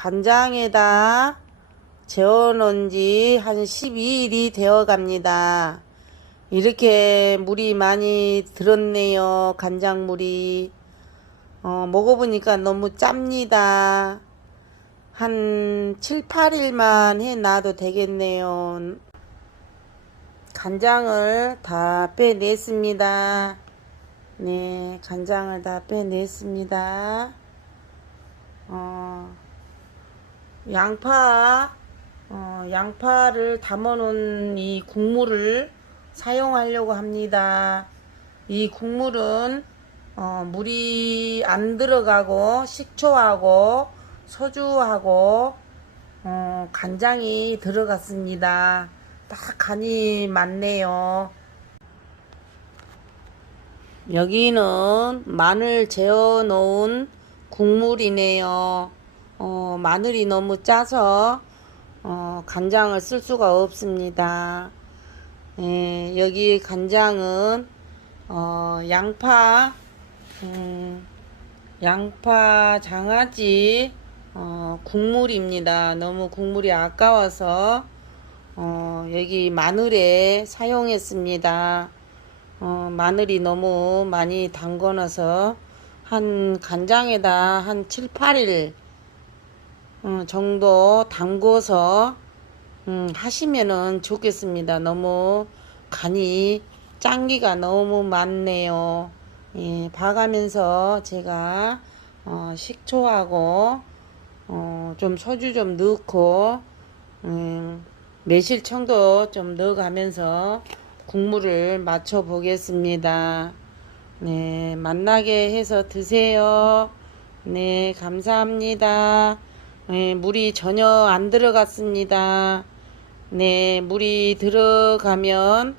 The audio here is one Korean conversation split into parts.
간장에다 재워놓은 지 한 12일이 되어 갑니다. 이렇게 물이 많이 들었네요. 간장물이. 어, 먹어보니까 너무 짭니다. 한 7, 8일만 해 놔도 되겠네요. 간장을 다 빼냈습니다. 네, 간장을 다 빼냈습니다. 어, 양파, 어, 양파를 담아 놓은 이 국물을 사용하려고 합니다. 이 국물은 어, 물이 안 들어가고 식초하고 소주하고 어, 간장이 들어갔습니다. 딱 간이 맞네요. 여기는 마늘 재워 놓은 국물이네요. 어, 마늘이 너무 짜서 어, 간장을 쓸 수가 없습니다. 예, 여기 간장은 어, 양파, 음, 양파 장아찌 어, 국물입니다. 너무 국물이 아까워서 어, 여기 마늘에 사용했습니다. 어, 마늘이 너무 많이 담궈놔서 한 간장에다 한 7, 8일 어, 정도 담궈서 음, 하시면은 좋겠습니다. 너무 간이 짠기가 너무 많네요. 예, 봐가면서 제가 어, 식초하고 어, 좀 소주 좀 넣고 음, 매실청도 좀 넣어가면서 국물을 맞춰 보겠습니다. 네, 맛나게 해서 드세요. 네, 감사합니다. 네, 물이 전혀 안 들어갔습니다. 네, 물이 들어가면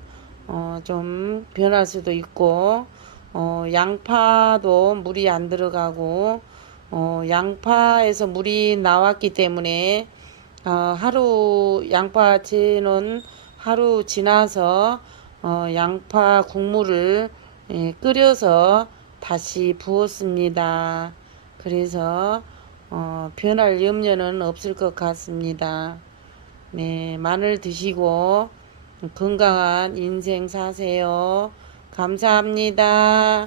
어, 좀 변할 수도 있고 어, 양파도 물이 안 들어가고 어, 양파에서 물이 나왔기 때문에 어, 하루 양파채는 하루 지나서 어, 양파 국물을 예, 끓여서 다시 부었습니다. 그래서 어, 변할 염려는 없을 것 같습니다. 네, 마늘 드시고 건강한 인생 사세요. 감사합니다.